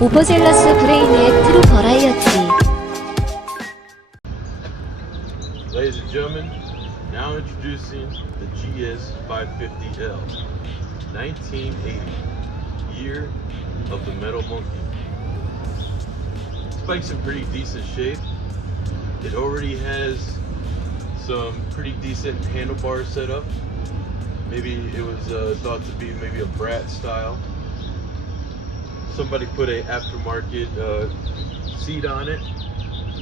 오버젤러스 브레인의 트루 버라이어티. Ladies and gentlemen, now introducing the GS 550L, 1980, year of the Metal Monkey. This bike's in pretty decent shape. It already has some pretty decent handlebar setup. Maybe it was thought to be maybe a brat style. Somebody put a aftermarket seat on it.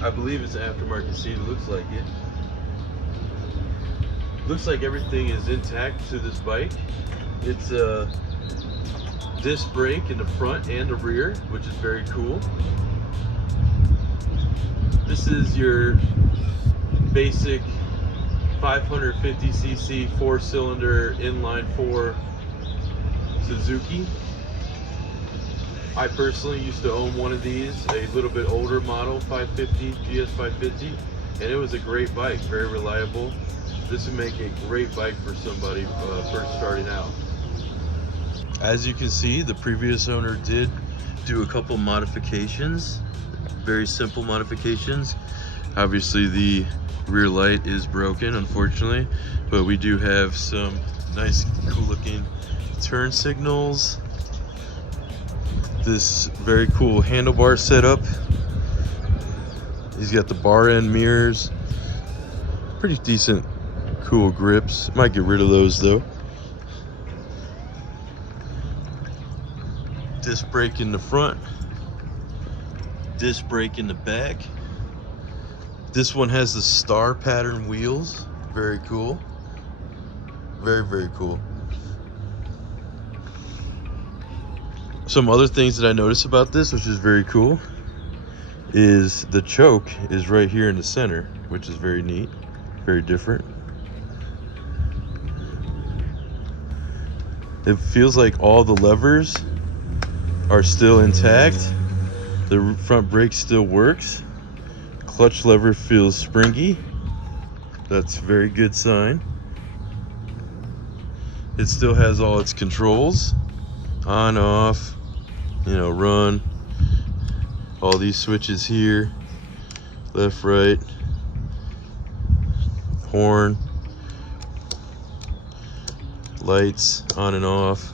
I believe it's an aftermarket seat. It looks like it. Looks like everything is intact to this bike. It's a disc brake in the front and the rear, which is very cool. This is your basic 550cc 4-cylinder inline 4 Suzuki. I personally used to own one of these, a little bit older model 550, GS 550, and it was a great bike, very reliable. This would make a great bike for somebody first starting out. As you can see, the previous owner did do a couple modifications, very simple modifications. Obviously the rear light is broken, unfortunately, but we do have some nice cool looking turn signals. This very cool handlebar setup. He's got the bar end mirrors, pretty decent cool grips. Might get rid of those though. Disc brake in the front, disc brake in the back. This one has the star pattern wheels. Very cool. Very, very cool. Some other things that I noticed about this, which is very cool, is the choke is right here in the center, which is very neat, very different. It feels like all the levers are still intact. The front brake still works. Clutch lever feels springy. That's a very good sign. It still has all its controls, on, off, run. All these switches here, left, right, horn, lights on and off.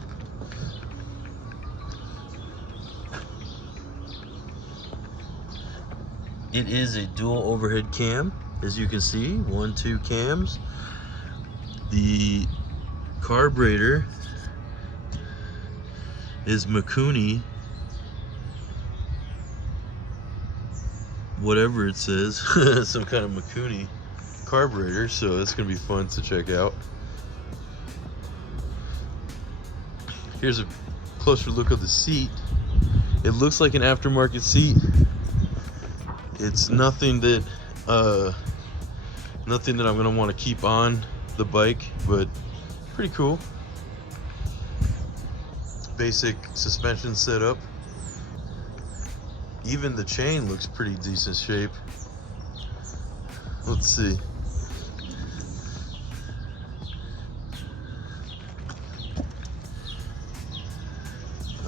It is a dual overhead cam, as you can see, 1-2 cams. The carburetor is Mikuni, whatever it says, some kind of Mikuni carburetor, so that's gonna be fun to check out. Here's a closer look of the seat. It looks like an aftermarket seat. It's nothing that I'm gonna want to keep on the bike, but pretty cool. Basic suspension setup. Even the chain looks pretty decent shape. Let's see.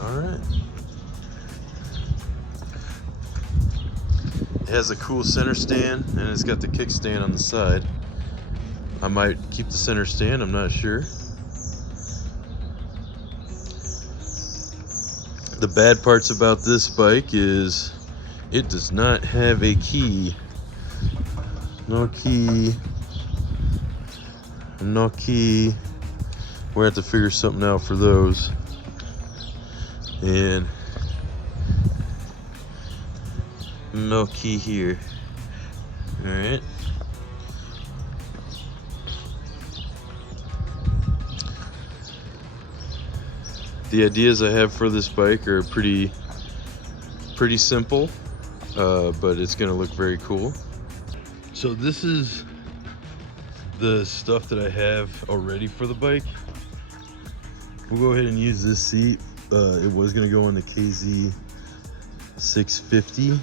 All right. It has a cool center stand, and it's got the kickstand on the side. I might keep the center stand, I'm not sure. The bad parts about this bike is it does not have a key. No key. No key. We're gonna have to figure something out for those. And no key here. All right. The ideas I have for this bike are pretty simple, but it's gonna look very cool. So this is the stuff that I have already for the bike. We'll go ahead and use this seat. It was gonna go on the KZ 650,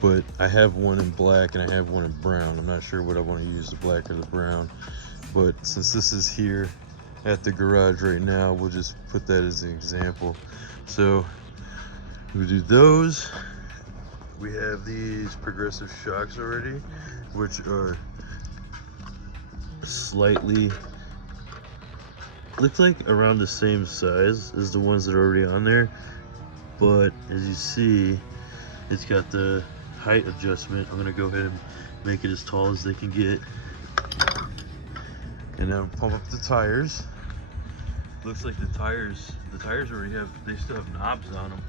but I have one in black and I have one in brown. I'm not sure what I want to use, the black or the brown, but since this is here at the garage right now, we'll just put that as an example. So We do those. We have these progressive shocks already, which are slightly, looks like around the same size as the ones that are already on there, but as you see, it's got the height adjustment. I'm gonna go ahead and make it as tall as they can get, and then pump up the tires. Looks like the tires already have, they still have knobs on them,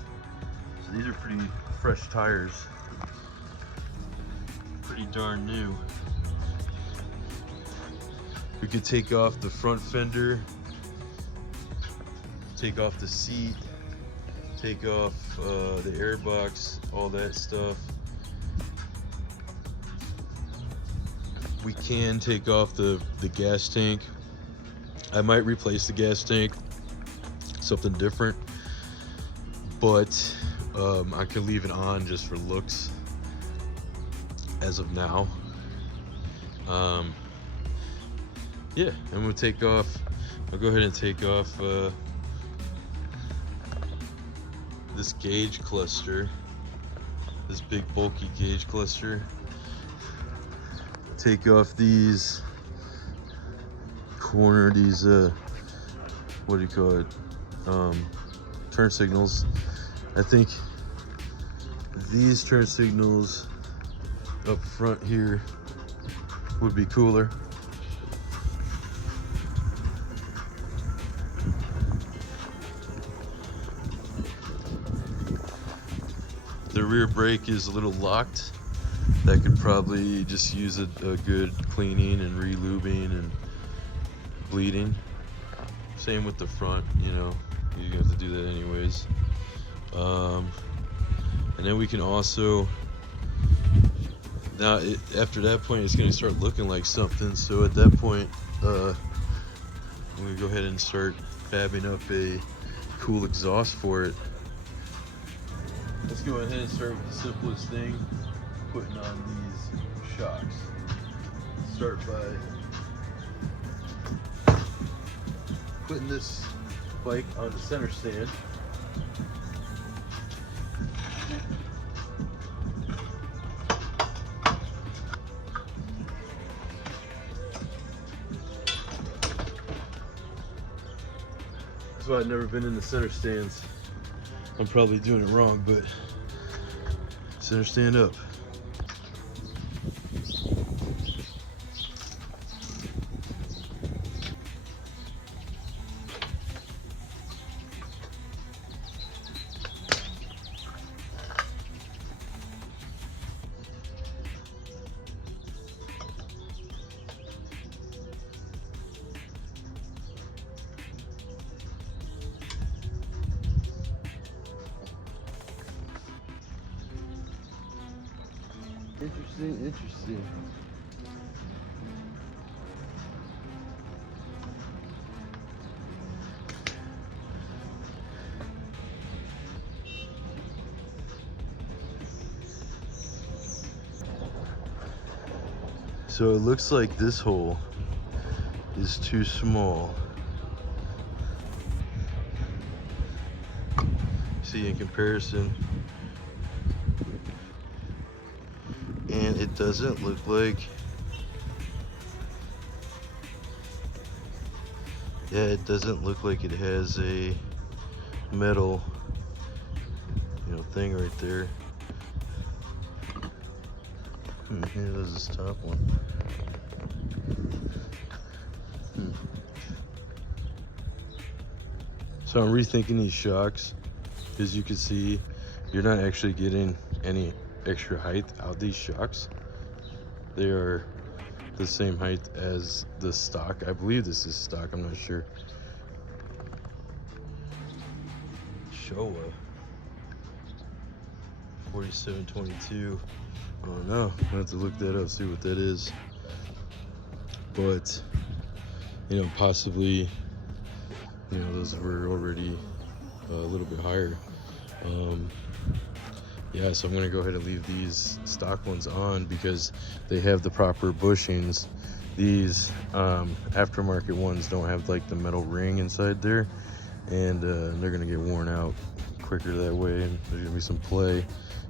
so these are pretty fresh tires, pretty darn new. We could take off the front fender, take off the seat, take off the airbox, all that stuff. We can take off the gas tank. I might replace the gas tank, something different, but I could leave it on just for looks as of now. Yeah, and we'll take off, I'll go ahead and take off this gauge cluster, this big bulky gauge cluster. Take off these what do you call it, turn signals. I think these turn signals up front here would be cooler. The rear brake is a little locked. That could probably just use a good cleaning and re-lubing and bleeding. Same with the front, you know, you have to do that anyways. And then we can also, now after that point it's going to start looking like something, so at that point I'm going to go ahead and start fabbing up a cool exhaust for it. Let's go ahead and start with the simplest thing, putting on these shocks. Start by putting this bike on the center stand. So I've never been in the center stands. I'm probably doing it wrong, but center stand up. Interesting. So it looks like this hole is too small. See, in comparison, and it doesn't look like, yeah, it doesn't look like it has a metal, you know, thing right there. Here, there's this top one. So I'm rethinking these shocks. As you can see, you're not actually getting any extra height out these shocks. They are the same height as the stock. I believe this is stock, I'm not sure. Showa 4722. I don't know. I have to look that up, see what that is. But you know, possibly, you know, those were already a little bit higher. Yeah, so I'm gonna go ahead and leave these stock ones on because they have the proper bushings. These aftermarket ones don't have like the metal ring inside there, and they're gonna get worn out quicker that way, and there's gonna be some play.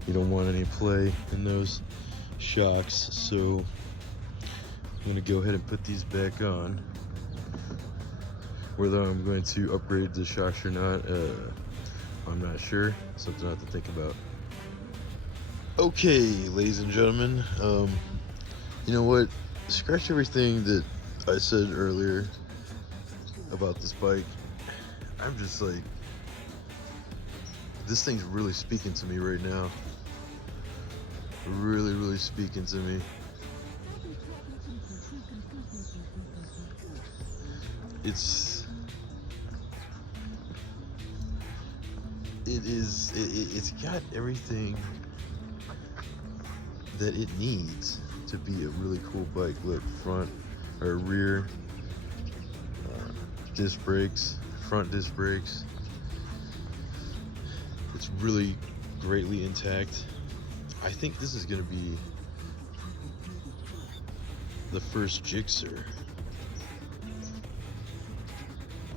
You don't want any play in those shocks, so I'm gonna go ahead and put these back on. Whether I'm going to upgrade the shocks or not, I'm not sure. Something I have to think about. Okay, ladies and gentlemen, you know what? Scratch everything that I said earlier about this bike. I'm just like, this thing's really speaking to me right now. Really speaking to me. It's got everything that it needs to be a really cool bike. Look, front or rear disc brakes, front disc brakes. It's really greatly intact. I think this is gonna be the first Gixxer.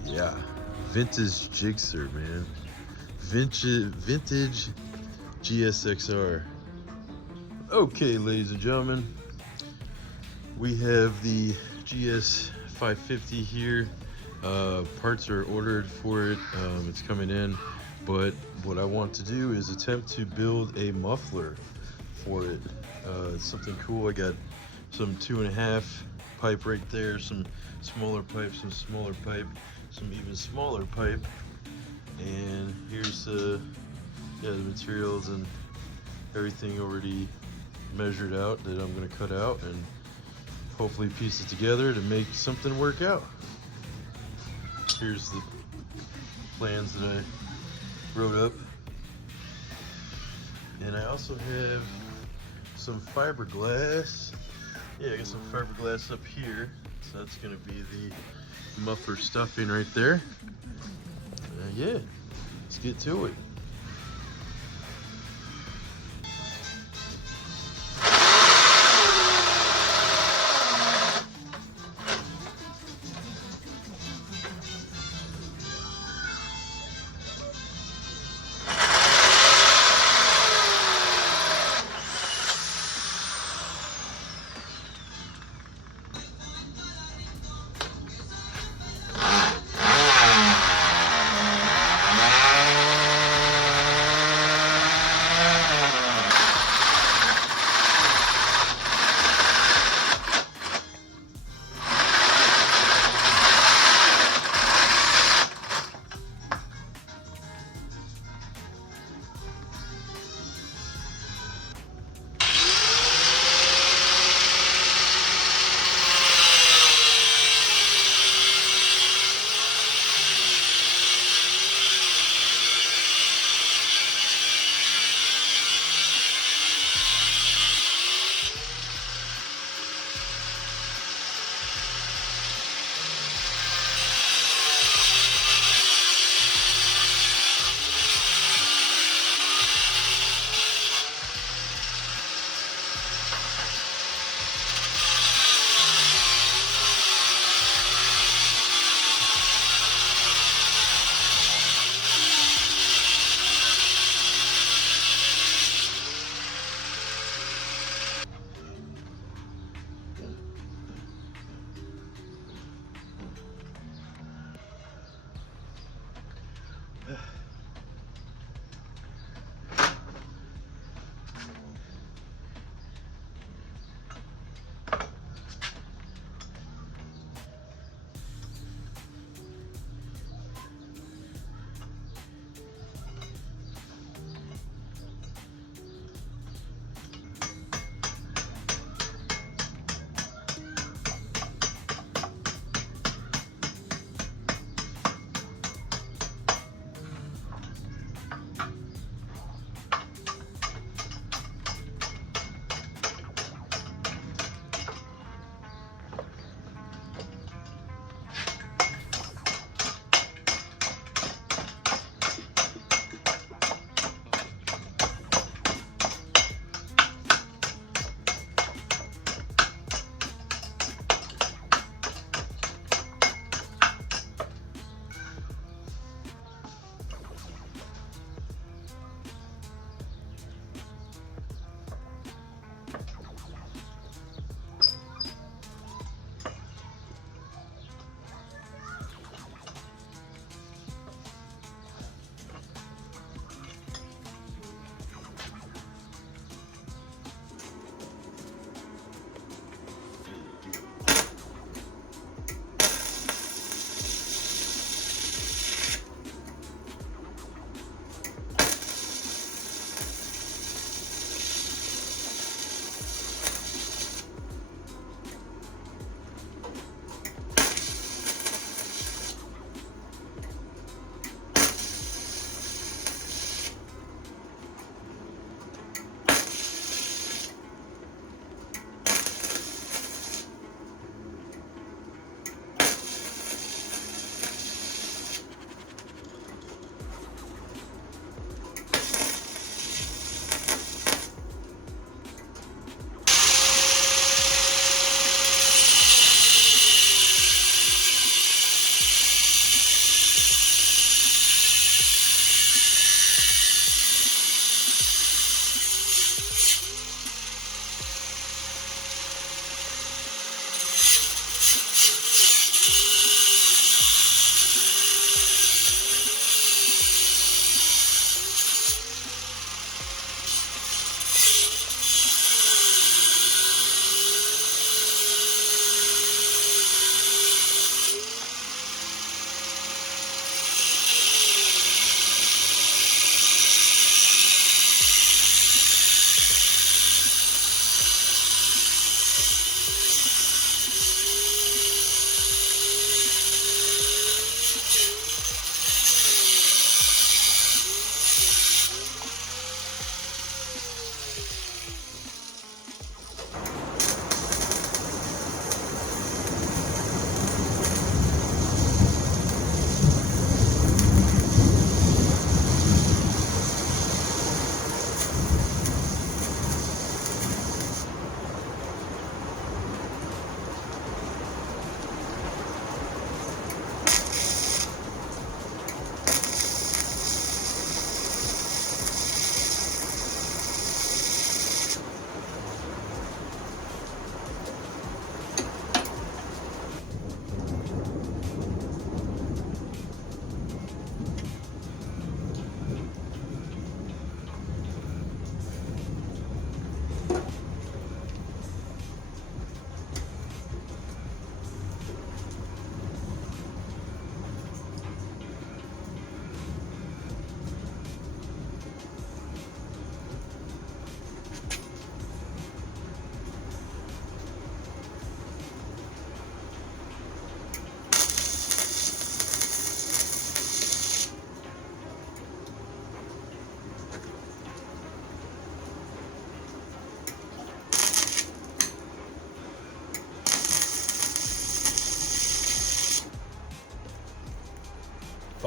Yeah, vintage Gixxer, man. Vintage GSXR. Okay, ladies and gentlemen, we have the GS 550 here. Parts are ordered for it. It's coming in, but what I want to do is attempt to build a muffler for it. It's something cool. I got some 2.5 pipe right there, some smaller pipe, some smaller pipe, some even smaller pipe, and here's the materials and everything already measured out that I'm going to cut out and hopefully piece it together to make something work out. Here's the plans that I wrote up, and I also have some fiberglass. Yeah, I got some fiberglass up here, so that's going to be the muffler stuffing right there. Yeah, let's get to it.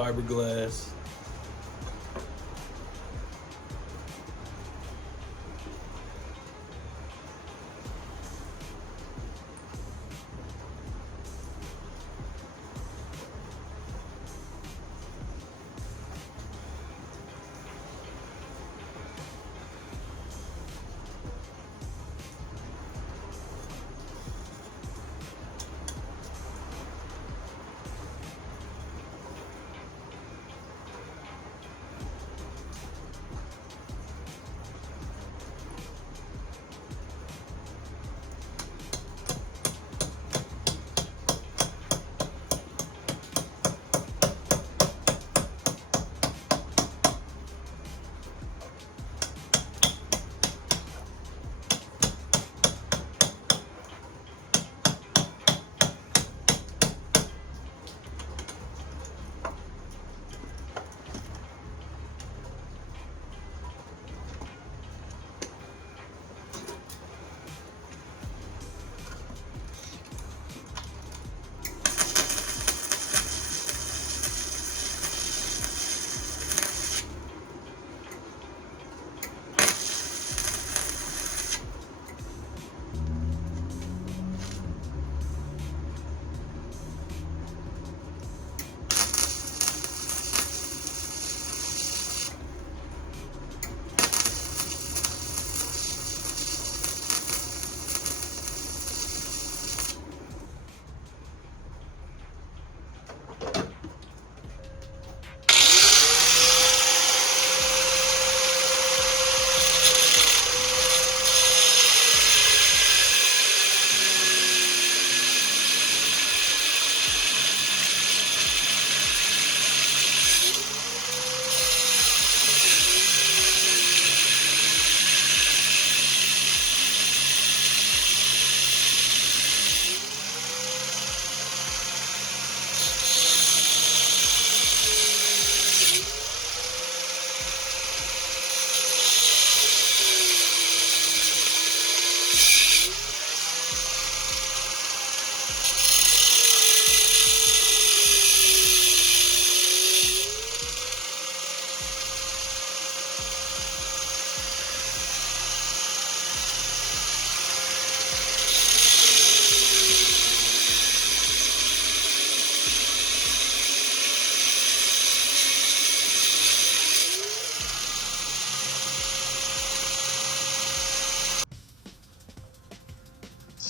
fiberglass.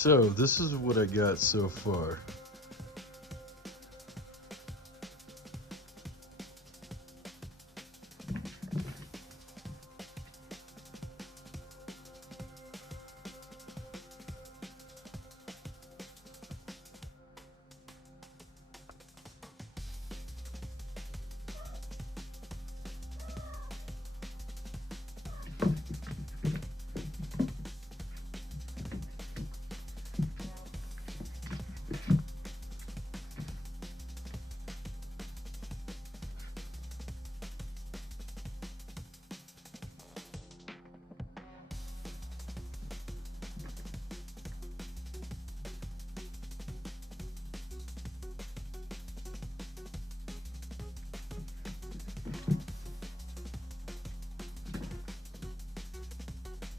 So this is what I got so far.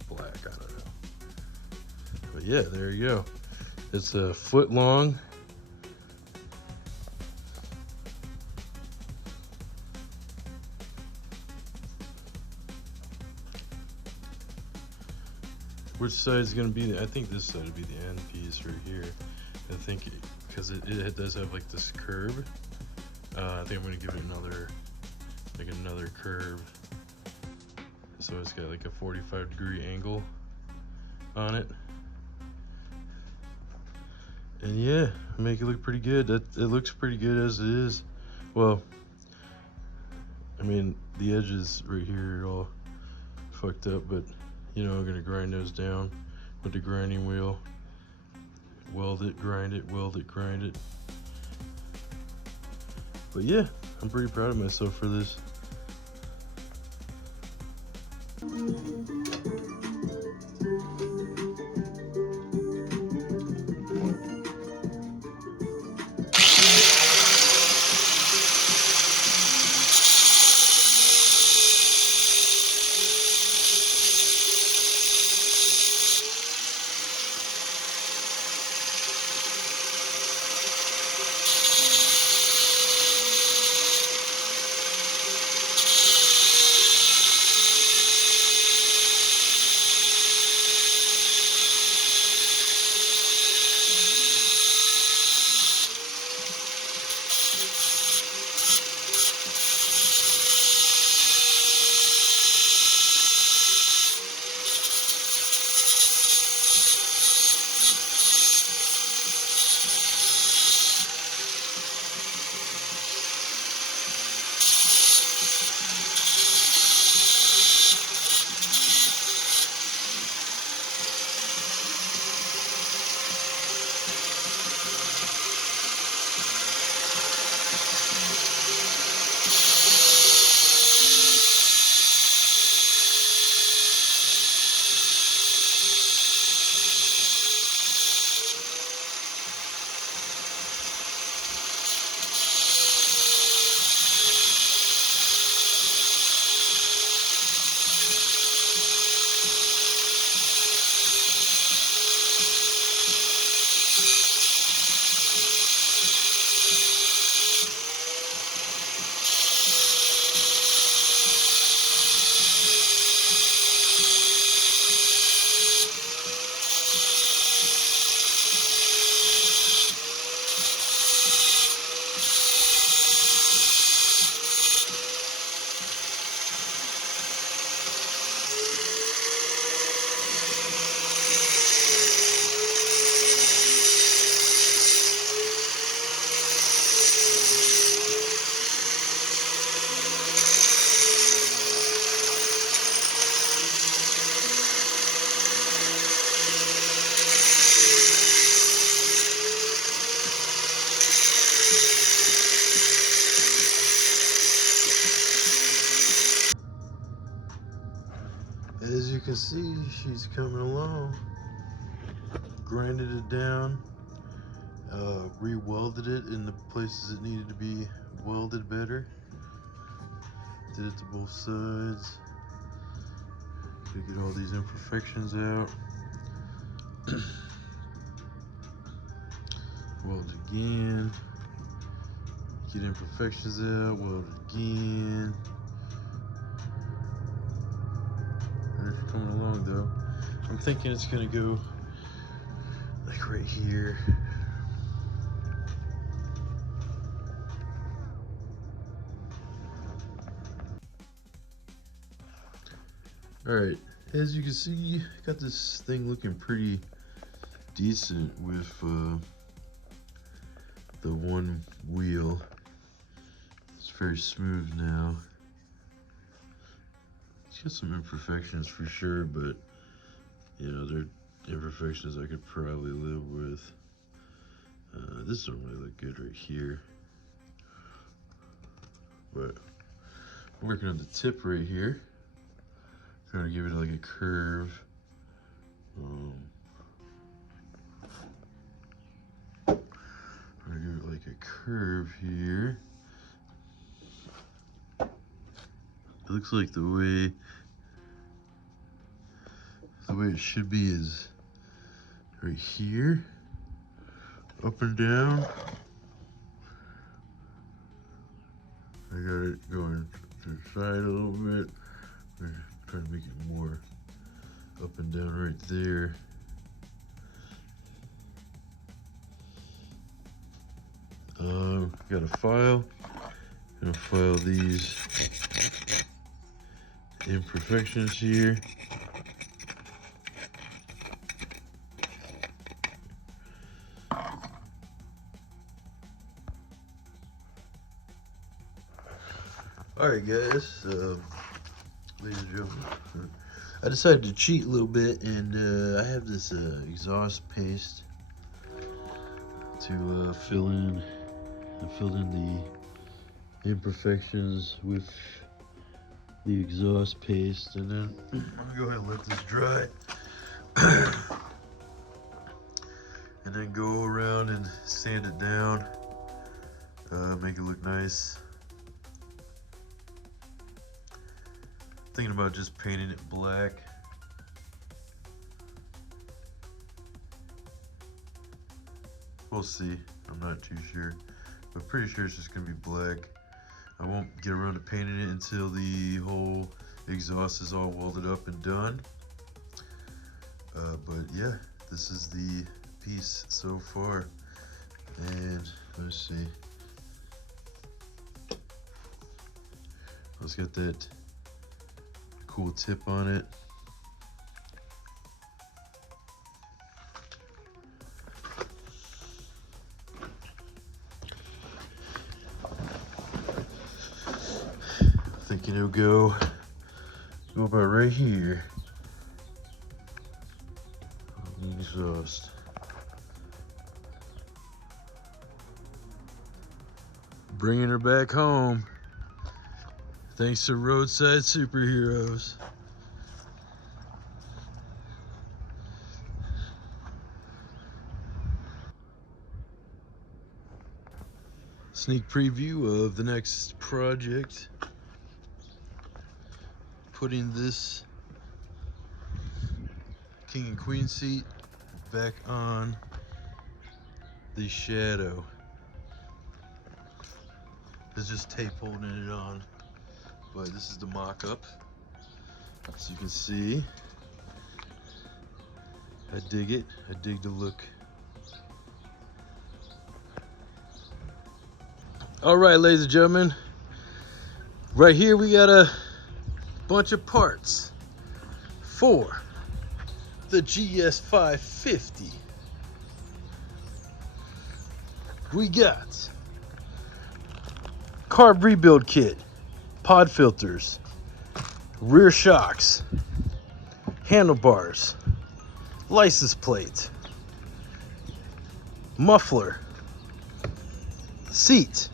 Black, I don't know. But yeah, there you go. It's a foot long. Which side is going to be? I think this side would be the end piece right here. I think because it does have like this curve. I think I'm going to give it another curve. So it's got like a 45-degree angle on it. And yeah, make it look pretty good. It looks pretty good as it is. Well, I mean, the edges right here are all fucked up, but you know, I'm gonna grind those down with the grinding wheel. Weld it, grind it, weld it, grind it. But yeah, I'm pretty proud of myself for this. As you can see, she's coming along. Grinded it down, re-welded it in the places it needed to be welded better. Did it to both sides to get all these imperfections out. Weld again, get imperfections out, weld again. And it's coming along though. I'm thinking it's gonna go like right here. Alright, as you can see, got this thing looking pretty decent with the one wheel. It's very smooth now. It's got some imperfections for sure, but you know, they're imperfections I could probably live with. This don't really look good right here, but I'm working on the tip right here. Trying to give it like a curve. I'm gonna give it like a curve here. It looks like the way it should be is right here, up and down. I got it going to the side a little bit. I'm trying to make it more up and down right there. Got a file. Gonna file these imperfections here. Alright guys, ladies and gentlemen, I decided to cheat a little bit, and I have this exhaust paste to fill in the imperfections with the exhaust paste, and then I'm gonna go ahead and let this dry and then go around and sand it down, make it look nice. Thinking about just painting it black. We'll see. I'm not too sure, but pretty sure it's just gonna be black. I won't get around to painting it until the whole exhaust is all welded up and done. But yeah, this is the piece so far. And let's see. Let's get that cool tip on it. Thinking it'll go about right here. Exhaust. Bringing her back home. Thanks to roadside superheroes. Sneak preview of the next project. Putting this king and queen seat back on the Shadow. There's just tape holding it on, but this is the mock-up. As you can see, I dig it. I dig the look. All right, ladies and gentlemen, right here we got a bunch of parts for the GS 550. We got carb rebuild kit, pod filters, rear shocks, handlebars, license plate, muffler, seat,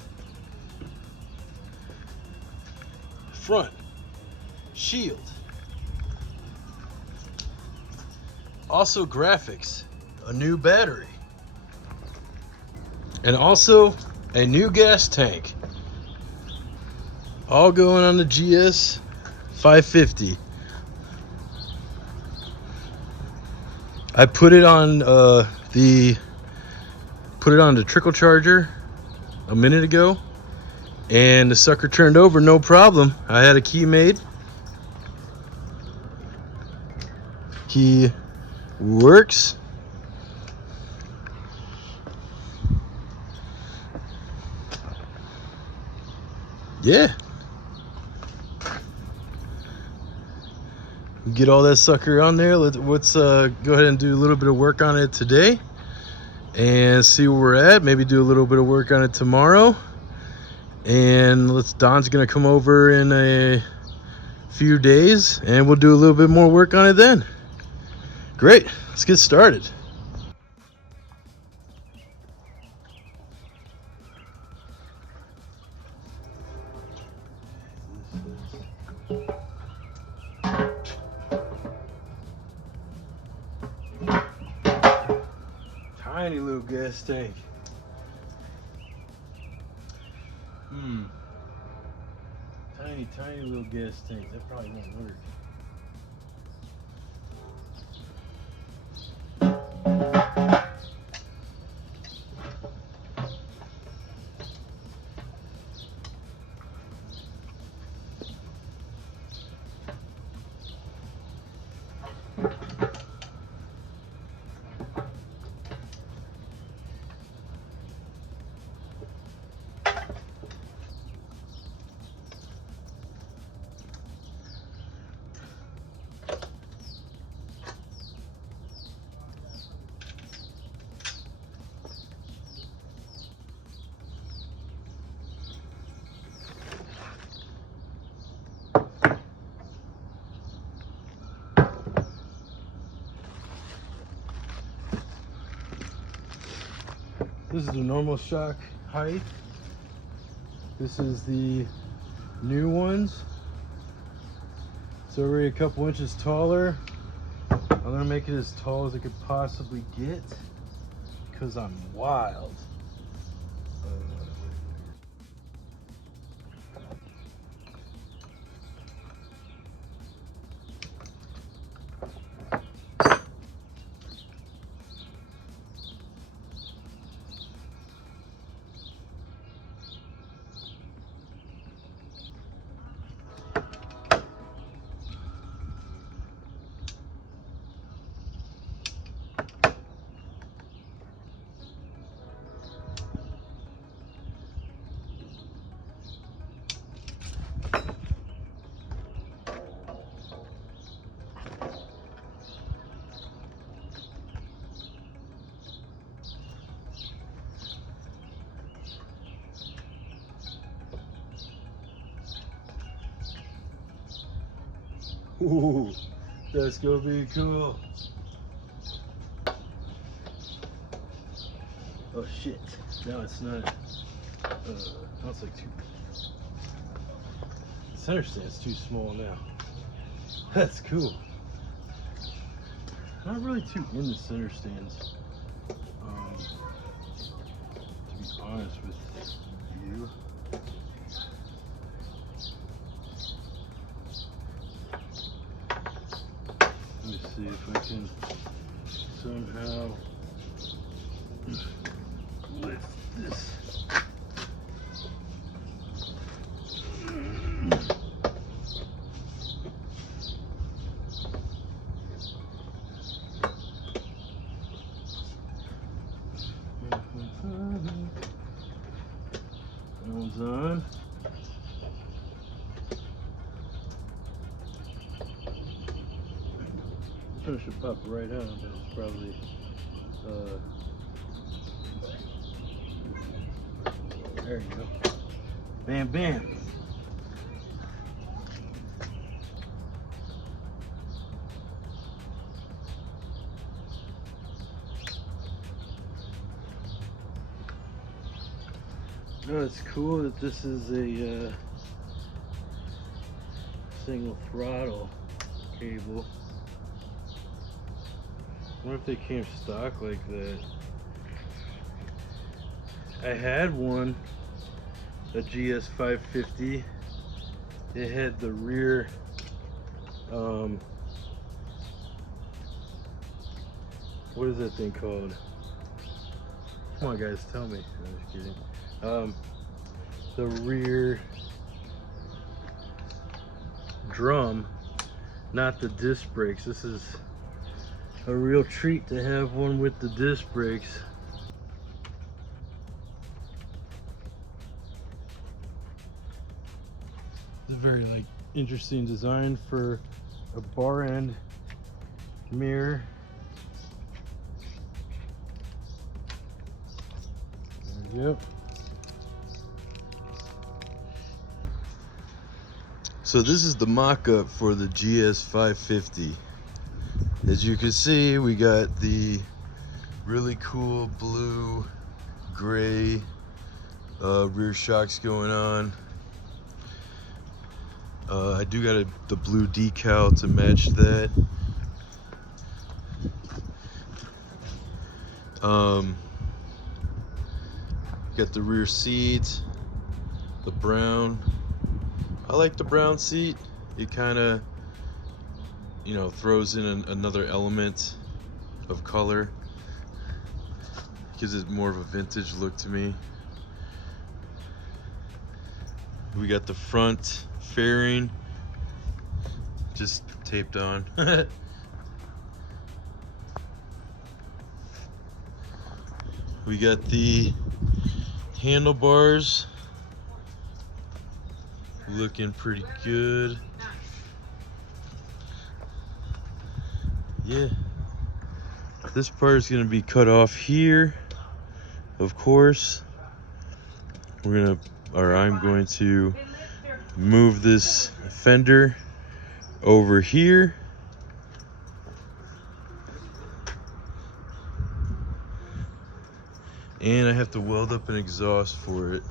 front, shield, Also graphics, a new battery, and also a new gas tank. All going on the GS 550. I put it on the trickle charger a minute ago, and the sucker turned over no problem. I had a key made. Key works. Yeah. Get all that sucker on there. Let's go ahead and do a little bit of work on it today and see where we're at. Maybe do a little bit of work on it tomorrow. And Don's gonna come over in a few days and we'll do a little bit more work on it then. Great, let's get started. Tiny little gas tank. Tiny little gas tank. That probably won't work. This is the normal shock height. This is the new ones. It's already a couple inches taller. I'm gonna make it as tall as I could possibly get because I'm wild. Ooh, that's gonna be cool. Oh shit, no it's not. No, it's like too. The center stand's too small now. That's cool. Not really too into center stands. To be honest with you. Let me see if I can somehow lift this. That one's on. I should pop right out. That was probably there you go. Bam bam. No, it's cool that this is a single throttle cable. wonder if they came stock like that. I had one, a GS 550. It had the rear what is that thing called? Come on guys, tell me. I'm just kidding. The rear drum, not the disc brakes. This is a real treat to have one with the disc brakes. It's a very like interesting design for a bar end mirror. Yep. So this is the mock-up for the GS 550. As you can see, we got the really cool blue gray rear shocks going on. I do got the blue decal to match that. Got the rear seats, the brown. I like the brown seat. It kind of, you know, throws in another element of color. Gives it more of a vintage look to me. We got the front fairing just taped on. We got the handlebars looking pretty good. Yeah, this part is going to be cut off here, of course. I'm going to move this fender over here. And I have to weld up an exhaust for it.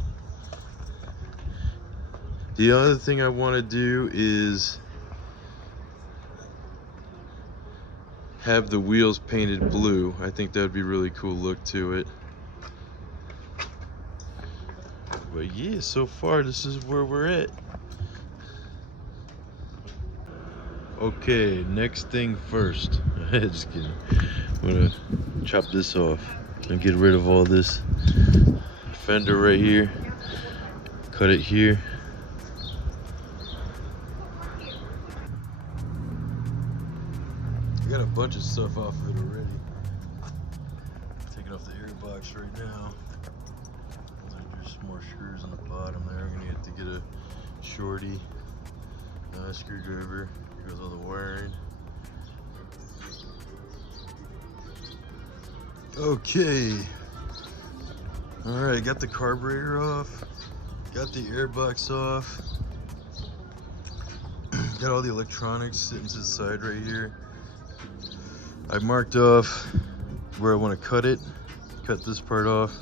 The other thing I want to do is have the wheels painted blue. I think that would be a really cool look to it. But yeah, so far this is where we're at. Okay, next thing first. Just kidding. I'm gonna chop this off and get rid of all this fender right here. Cut it here. I got a bunch of stuff off of it already. Taking off the airbox right now. There's some more screws on the bottom there. I'm gonna have to get a shorty screwdriver. Here goes all the wiring. Okay. Alright, got the carburetor off. Got the airbox off. Got all the electronics sitting to the side right here. I marked off where I want to cut it. Cut this part off.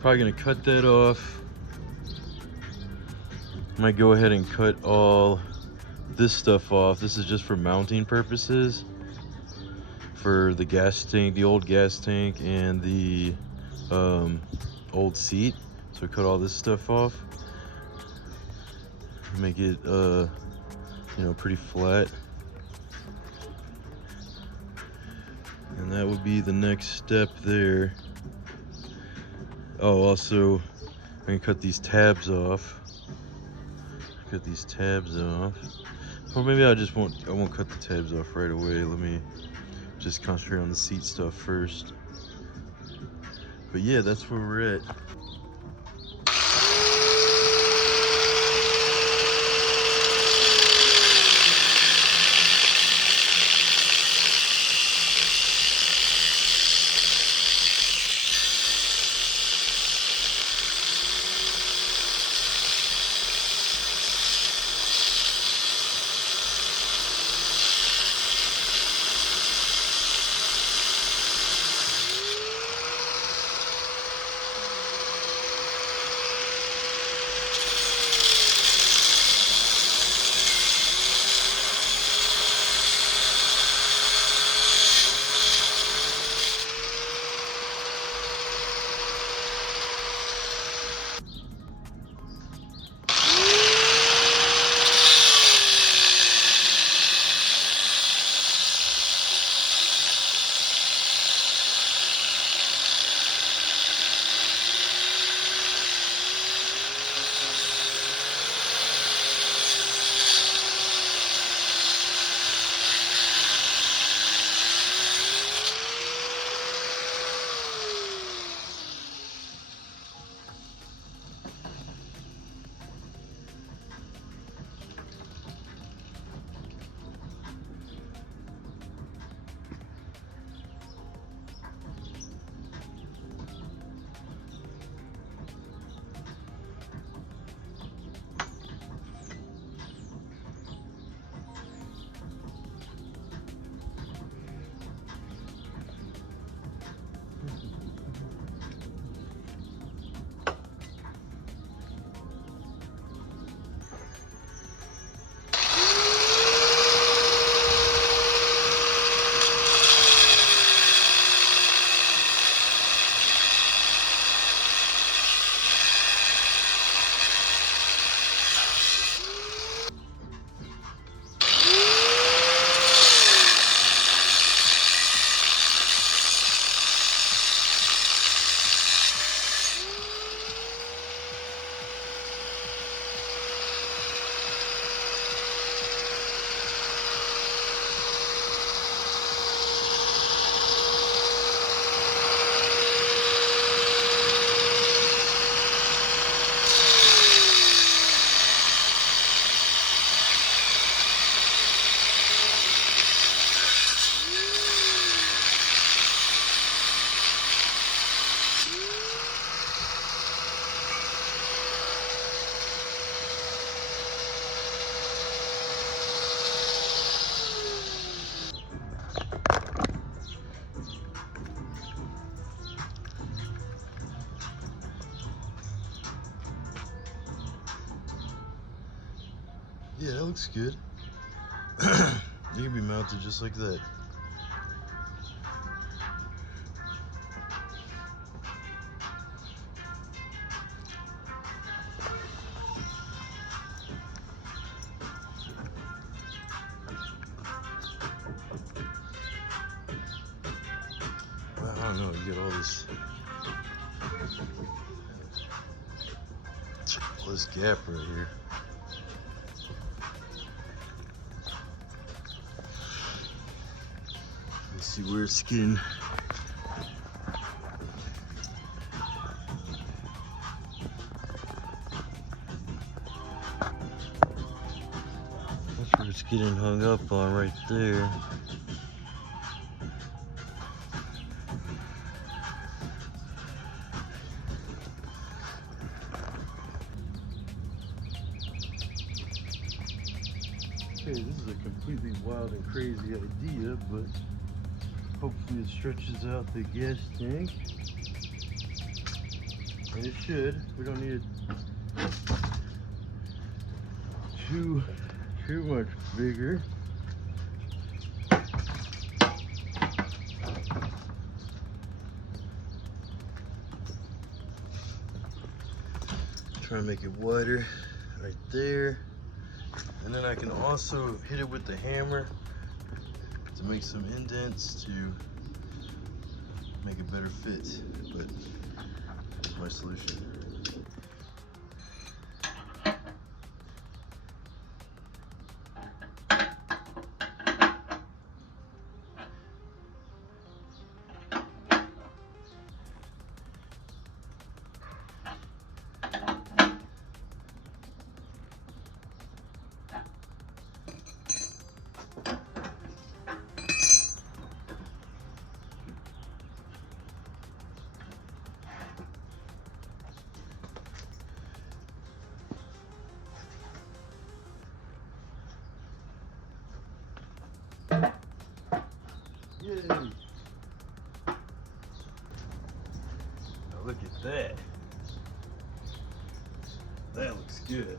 Probably gonna cut that off. Might go ahead and cut all this stuff off. This is just for mounting purposes. For the gas tank, the old gas tank, and the old seat. So cut all this stuff off. Make it, you know, pretty flat. And that would be the next step there. Oh, also, I'm gonna cut these tabs off. Cut these tabs off. Or maybe I won't cut the tabs off right away. Let me just concentrate on the seat stuff first. But yeah, that's where we're at. Yeah, that looks good. It can be mounted just like that. Well, I don't know, you get all this gap right here. Let's see where it's getting. That's where it's getting hung up on right there. Okay, this is a completely wild and crazy idea, but hopefully it stretches out the gas tank. And it should. We don't need it too much bigger. Try and make it wider right there. And then I can also hit it with the hammer to make some indents to make a better fit. But that's my solution. Yay! Now look at that. That looks good.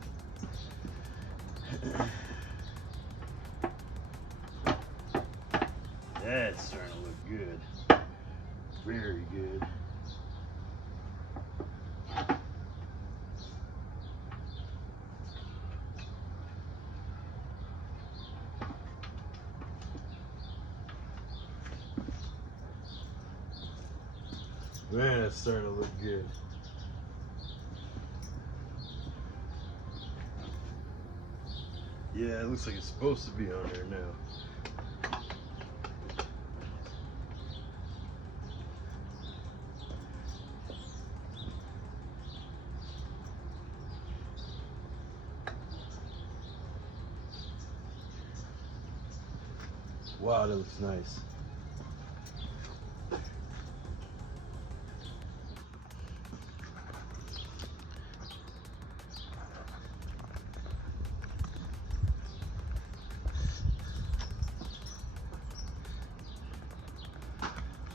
That's starting to look good. Very good. Man, that's starting to look good. Yeah, it looks like it's supposed to be on there now. Wow, that looks nice.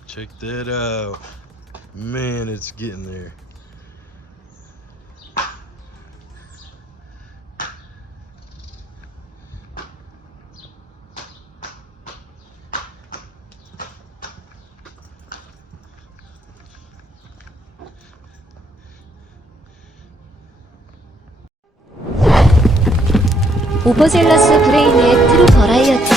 Check that out. Man, it's getting there. 오버젤러스 브레인의 트루 버라이어티.